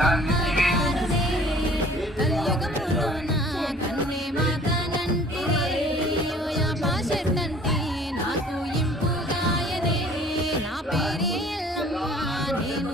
అమ్మవారునే కలియుగములోన కన్నే మాతనంటిరే పాశెట్టంటే నాకు ఇంపుగాయనే నా పేరే ఎల్లమ్మ నేను